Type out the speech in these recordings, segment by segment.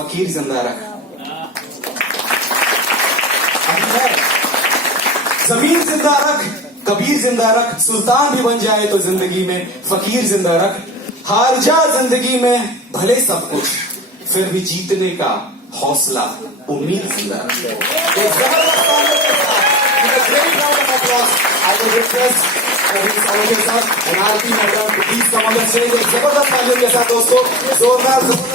फकीर जिंदा रख। जमीन जिंदा रख, कबीर जिंदा रख, सुल्तान भी बन जाए तो जिंदगी में फकीर जिंदा रख। हार जा जिंदगी में भले सब कुछ, फिर भी जीतने का हौसला उम्मीद जिंदा रख। Aarti madam please come on the stage. एक जबरदस्त तालियों के साथ दोस्तों, जोरदार जबरदस्त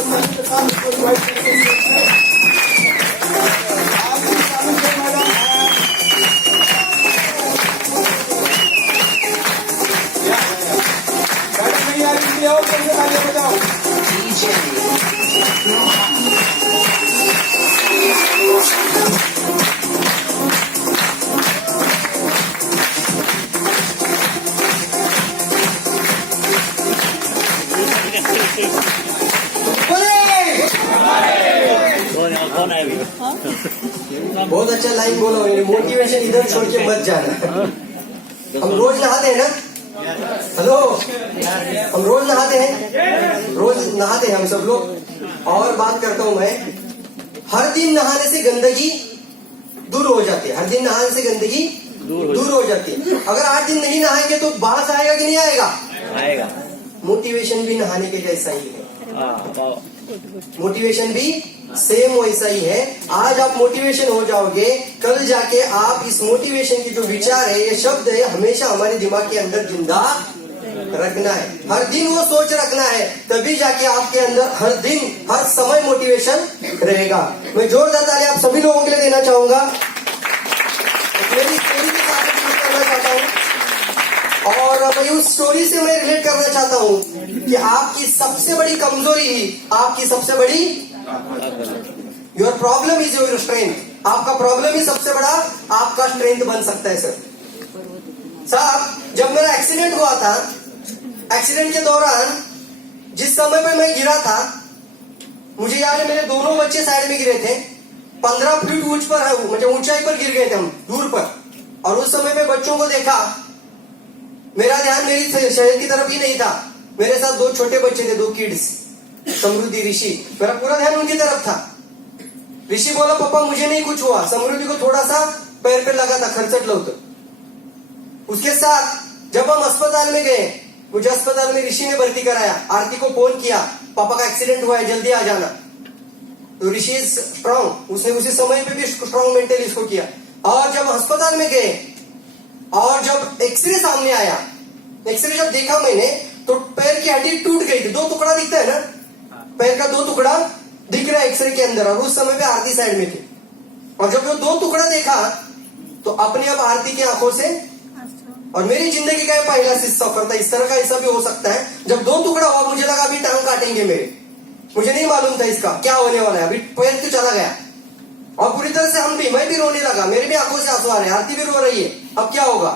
और कैसे तालियां बजाओ। बहुत अच्छा लाइन बोलो, मोटिवेशन इधर छोड़ के मत जाना। हम रोज नहाते हैं ना, हेलो, हम रोज नहाते हैं, रोज नहाते हैं हम सब लोग। और बात करता हूं मैं, हर दिन नहाने से गंदगी दूर हो जाती है, हर दिन नहाने से गंदगी दूर हो जाती है। अगर 8 दिन नहीं नहाएंगे तो बास आएगा कि नहीं आएगा? आएगा। मोटिवेशन भी नहाने के जैसा ही है, मोटिवेशन भी सेम वैसा ही है। आज आप मोटिवेशन हो जाओगे, कल जाके आप इस मोटिवेशन की जो विचार है, ये शब्द है, हमेशा हमारे दिमाग के अंदर जिंदा रखना है। हर दिन वो सोच रखना है, तभी जाके आपके अंदर हर दिन हर समय मोटिवेशन रहेगा। मैं जोरदार ताली आप सभी लोगों के लिए देना चाहूंगा। मेरी स्टोरी के साथ करना चाहता हूँ और मैं उस स्टोरी से मैं रिलेट करना चाहता हूँ कि आपकी सबसे बड़ी कमजोरी ही आपकी सबसे बड़ी, your problem is your strength. आपका प्रॉब्लम ही सबसे बड़ा आपका स्ट्रेंथ बन सकता है। सर साहब, जब मेरा एक्सीडेंट हुआ था, एक्सीडेंट के दौरान जिस समय पे मैं गिरा था, मुझे याद है मेरे दोनों बच्चे साइड में गिरे थे। 15 फीट ऊंच पर है, मुझे ऊंचाई पर गिर गए थे हम, दूर पर। और उस समय पे बच्चों को देखा, मेरा ध्यान मेरी शरीर की तरफ ही नहीं था। मेरे साथ 2 छोटे बच्चे थे, 2 किड्स, समृद्धि, ऋषि। मेरा पूरा ध्यान उनकी तरफ था। ऋषि बोला पापा मुझे नहीं कुछ हुआ, समृद्धि को थोड़ा सा पैर पे लगा था, खरचट लो। उसके साथ जब हम अस्पताल में गए, मुझे अस्पताल में ऋषि ने भर्ती कराया। आरती को फोन किया, पापा का एक्सीडेंट हुआ है, जल्दी आ जाना। तो ऋषि इज स्ट्रांग, उसने उसी समय पे भी स्ट्रांग मेंटली इसको किया। और जब अस्पताल में गए और जब एक्सरे सामने आया, एक्सरे जब देखा मैंने, तो पैर की हड्डी टूट गई थी। 2 टुकड़ा दिखता है ना, पैर का 2 टुकड़ा दिख रहा है एक्सरे के अंदर। और उस समय पे आरती साइड में थी। और जब वो 2 टुकड़ा देखा तो अपने आप आरती की आंखों से, और मेरी जिंदगी का पहला सफर था, इस तरह का ऐसा भी हो सकता है। जब 2 टुकड़ा हुआ, मुझे लगा अभी टांग काटेंगे मेरे, मुझे नहीं मालूम था इसका क्या होने वाला है। अभी पैर तो चला गया और पूरी तरह से मैं भी रोने लगा, मेरे भी आंखों से आंसू आ रहे हैं, आरती भी रो रही है। अब क्या होगा?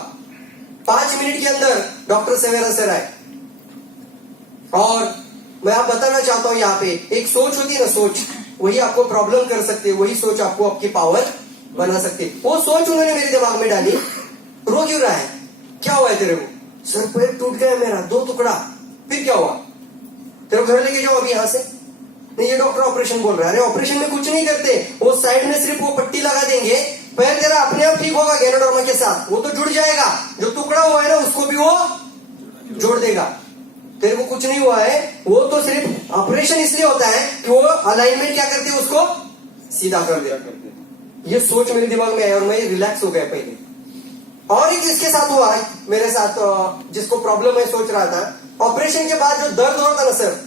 5 मिनट के अंदर डॉक्टर सवेरा सर आए। और मैं आप बताना चाहता हूं, यहाँ पे एक सोच होती है ना, सोच, वही आपको प्रॉब्लम कर सकती है, वही सोच आपको आपकी पावर बना सकती है। वो सोच उन्होंने मेरे दिमाग में डाली। रो क्यों रहा है? क्या हुआ है तेरे को? सर पैर टूट गया मेरा, 2 टुकड़ा। फिर क्या हुआ? तेरे घर लेके जाओ अभी यहाँ से। नहीं, ये डॉक्टर ऑपरेशन बोल रहा है। अरे ऑपरेशन में कुछ नहीं करते, वो साइड में सिर्फ वो पट्टी लगा देंगे, पैर तेरा अपने आप ठीक होगा गैनोडर्मा के साथ, वो तो जुड़ जाएगा। जो टुकड़ा हुआ है ना, उसको भी वो जोड़ देगा। तेरे को कुछ नहीं हुआ है, वो तो सिर्फ ऑपरेशन इसलिए होता है कि वो अलाइनमेंट क्या करते हैं, उसको सीधा कर दे। ये सोच मेरे दिमाग में आई और मैं रिलैक्स हो गया पहले। और एक इसके साथ हुआ मेरे साथ, जिसको प्रॉब्लम मैं सोच रहा था, ऑपरेशन के बाद जो दर्द होता ना सर,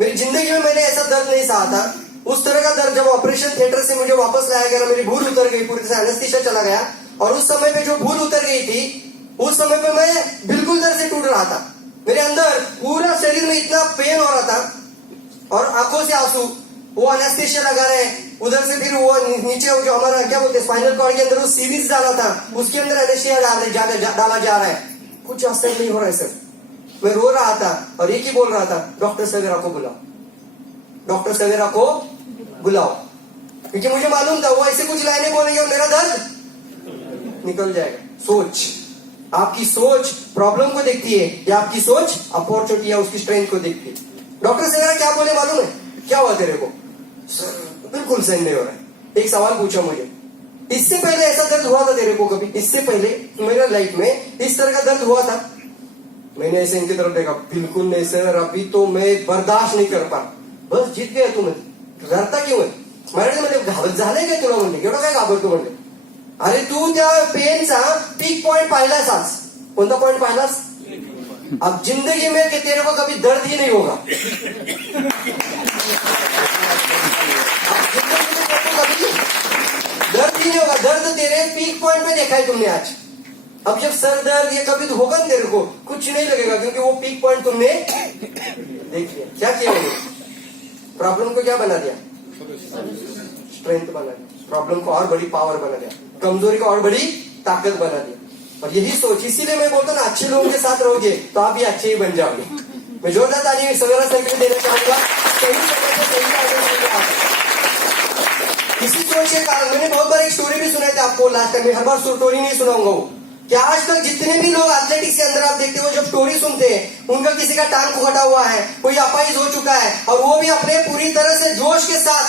मेरी जिंदगी में मैंने ऐसा दर्द नहीं सहा था। उस तरह का दर्द जब ऑपरेशन थिएटर से मुझे वापस लाया गया, मेरी भूल उतर गई, पूरी तरह एनेस्थीसिया चला गया। और उस समय पे जो भूल उतर गई थी, उस समय पे मैं बिल्कुल दर्द से टूट रहा था। मेरे अंदर पूरा शरीर में इतना पेन हो रहा था और आंखों से आंसू। वो एनेस्थीसिया लगा रहे हैं, उधर से फिर वो नीचे जो हमारा क्या बोलते हैं स्पाइनल कॉर्ड के अंदर वो सीरीज डाला था, उसके अंदर एनेस्थीसिया डाला जा रहा है। कुछ असर नहीं हो रहा है सर। मैं रो रहा था और एक ही बोल रहा था, डॉक्टर सवेरा को बुलाओ, डॉक्टर सवेरा को बुलाओ। क्योंकि मुझे मालूम था वो ऐसे कुछ लाइनें बोलेंगे और मेरा दर्द निकल जाएगा। सोच, आपकी सोच प्रॉब्लम को देखती है या आपकी सोच अपॉर्चुनिटी या उसकी स्ट्रेंथ को देखती है। डॉक्टर सवेरा क्या बोले मालूम है? क्या हुआ तेरे को? सर बिल्कुल सहन नहीं हो रहा है। एक सवाल पूछा मुझे, इससे पहले ऐसा दर्द हुआ था तेरे को कभी? इससे पहले मेरा लाइफ में इस तरह का दर्द हुआ था? मैंने ऐसे इनकी तरफ देखा, बिल्कुल नहीं सर, अभी तो मैं बर्दाश्त नहीं कर पा। बस जीत गया तू, रडता क्यों आहे? मराठीमध्ये झालंय काय तुला? म्हणले एवढं काय घाबरतो म्हणले. अरे तू त्या पेनचा पीक पॉइंट पाहिलास आज? कोणता पॉइंट पाहिलास? अब जिंदगी में कि तेरे को कभी दर्द ही नहीं होगा. कभी दर्द ही नहीं होगा. दर्द तेरे पीक पॉइंट में देखा है तुमने आज. अब जब सर दर्द ये कभी तो होगा तेरे को, कुछ नहीं लगेगा, क्योंकि वो पीक पॉइंट तुमने देख लिया. क्या किया? प्रॉब्लम को क्या बना दिया? स्ट्रेंथ बना दिया. प्रॉब्लम को और बड़ी पावर बना दिया, कमजोरी को और बड़ी ताकत बना दिया. और यही सोच, इसीलिए मैं बोलता ना, अच्छे लोगों के साथ रहोगे तो आप भी अच्छे ही बन जाओगे. मैं जोरदार ताली सवेरा सेकंड देना चाहूंगा. सही समय पे सही आगे. इसी सोच के कारण मैंने बहुत बार एक स्टोरी भी सुनाई थी आपको लास्ट टाइम. मैं हर बार स्टोरी नहीं सुनाऊंगा वो, कि आज तक जितने भी लोग एथलेटिक्स के अंदर आप देखते हो, जब स्टोरी सुनते हैं उनका किसी का टांग फटा हुआ है, कोई अपाइज हो चुका है, और वो भी अपने पूरी तरह से जोश के साथ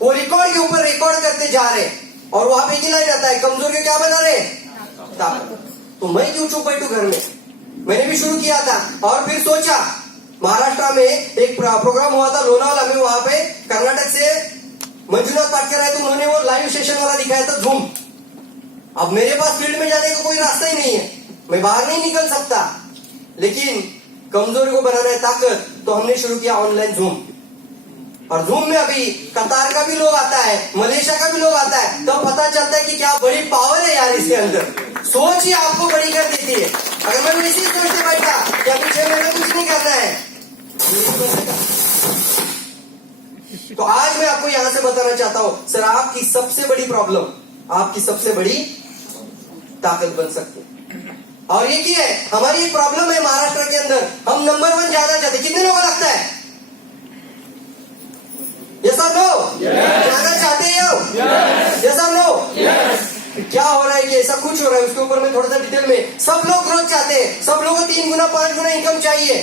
वो रिकॉर्ड के ऊपर रिकॉर्ड करते जा रहे हैं. और वहां पे लाइन आता है, कमजोर के क्या बना रहे? ताकत. तो मैं क्यों चुप बैठू घर में? मैंने भी शुरू किया था. और फिर सोचा, महाराष्ट्र में एक प्रोग्राम हुआ था लोनावाला में, वहां पे कर्नाटक से मंजुनाथ पाटकर आए, तो उन्होंने वो लाइव सेशन वाला दिखाया था, झूम. अब मेरे पास फील्ड में जाने का कोई रास्ता ही नहीं है, मैं बाहर नहीं निकल सकता, लेकिन कमजोरी को बनाना है ताकत, तो हमने शुरू किया ऑनलाइन झूम. और झूम में अभी कतार का भी लोग आता है, मलेशिया का भी लोग आता है, तो पता चलता है कि क्या बड़ी पावर है यार इसके अंदर. सोच ही आपको बड़ी कर देती है. अगर मैं वैसे ही सोचते बैठा कि अभी 6 महीने कुछ नहीं करना है, तो आज मैं आपको यहां से बताना चाहता हूं, सर आपकी सबसे बड़ी प्रॉब्लम आपकी सबसे बड़ी ताकत बन सकती है. और ये की है, हमारी एक प्रॉब्लम है महाराष्ट्र के अंदर, हम नंबर 1 जाना चाहते. कितने लोगों को लगता है? यस और नो? जाना चाहते हो? यस और नो? क्या हो रहा है कि ऐसा कुछ हो रहा है, उसके ऊपर में थोड़ा सा डिटेल में. सब लोग ग्रोथ चाहते हैं, सब लोगों को 3 गुना 5 गुना इनकम चाहिए.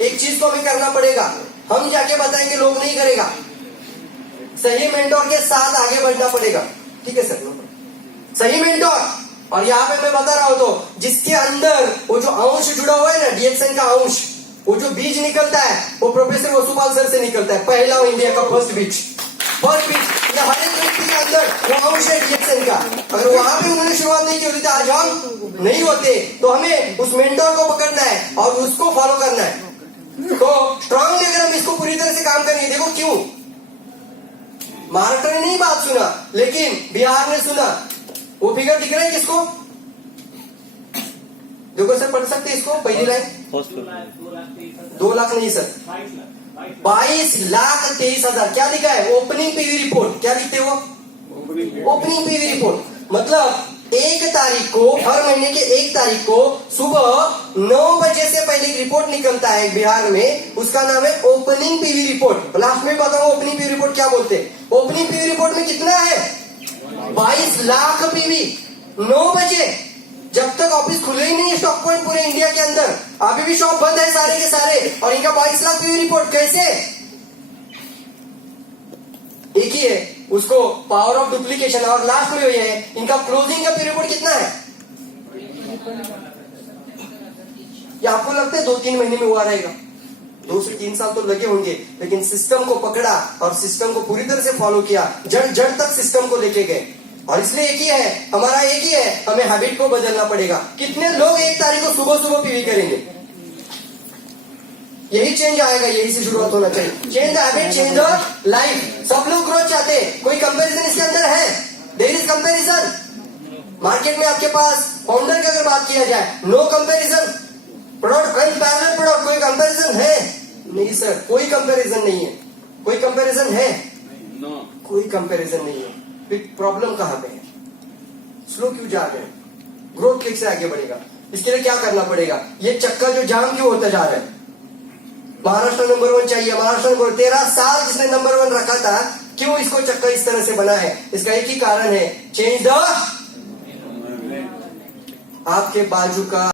एक चीज को हमें करना पड़ेगा, हम जाके बताएंगे लोग नहीं करेगा. सही मेंटोर के साथ आगे बढ़ना पड़ेगा. ठीक है सर, सही मेंटोर. और यहाँ पे मैं बता रहा हूं, तो जिसके अंदर वो जो अंश जुड़ा हुआ है ना, डीएक्सन का अंश, वो जो बीज निकलता है, वो प्रोफेसर वसुपाल सर से निकलता है. पहला इंडिया का फर्स्ट बीज. हर एक व्यक्ति के अंदर वो अंश है डीएक्सन का. अगर वहां पे उन्होंने शुरुआत नहीं की होती तो आज हम नहीं होते. तो हमें उस मेंटोर को पकड़ना है और उसको फॉलो करना है. तो स्ट्रांगली अगर हम इसको पूरी तरह से काम करेंगे, देखो क्यों महाराष्ट्र ने नहीं बात सुना, लेकिन बिहार ने सुना. वो फिगर दिख रहा है किसको? देखो सर, पढ़ सकते इसको, पहली लाइन. 2 लाख नहीं सर, 22,23,000. क्या लिखा है? Opening PV report. क्या लिखते हो? Opening PV report. मतलब 1 तारीख को, हर महीने के 1 तारीख को सुबह 9 बजे से पहले एक रिपोर्ट निकलता है बिहार में, उसका नाम है ओपनिंग पीवी रिपोर्ट. लास्ट में बताऊंगा ओपनिंग पीवी रिपोर्ट क्या बोलते हैं. ओपनिंग पीवी रिपोर्ट में कितना है? 22 लाख पीवी. 9 बजे, जब तक ऑफिस खुले ही नहीं है स्टॉक पॉइंट पूरे इंडिया के अंदर, अभी भी शॉप बंद है सारे के सारे, और इनका 22 लाख पीवी रिपोर्ट. कैसे? एक ही है, उसको पावर ऑफ डुप्लीकेशन. और लास्ट में ये है, इनका क्लोजिंग का पीवी रिपोर्ट कितना है? या आपको लगता है 2-3 महीने में हुआ रहेगा? 2 से 3 साल तो लगे होंगे, लेकिन सिस्टम को पकड़ा और सिस्टम को पूरी तरह से फॉलो किया, जड़ तक सिस्टम को लेके गए. और इसलिए एक ही है, हमारा एक ही है, हमें हैबिट को बदलना पड़ेगा. कितने लोग 1 तारीख को सुबह सुबह पीवी करेंगे? यही चेंज आएगा, यही से शुरुआत होना चाहिए. Change the habit, change the life. सब लोग ग्रोथ चाहते हैं. कोई कंपैरिजन इसके अंदर है? There is comparison. मार्केट में आपके पास फाउंडर की अगर बात किया जाए, no comparison. Product unparalleled product, कोई कंपैरिजन है? नहीं सर, कोई कंपैरिजन नहीं है. कोई कंपैरिजन है? कोई कंपैरिजन नहीं है. फिर प्रॉब्लम कहां पे है? स्लो क्यों जा रहे हैं? ग्रोथ कैसे आगे बढ़ेगा? इसके लिए क्या करना पड़ेगा? ये चक्का जो जाम क्यों होता जा रहा है? महाराष्ट्र नंबर 1 चाहिए. महाराष्ट्र नंबर 13 साल जिसने नंबर 1 रखा था, क्यों इसको चक्का इस तरह से बना है? इसका एक ही कारण है, चेंज द. आपके बाजू का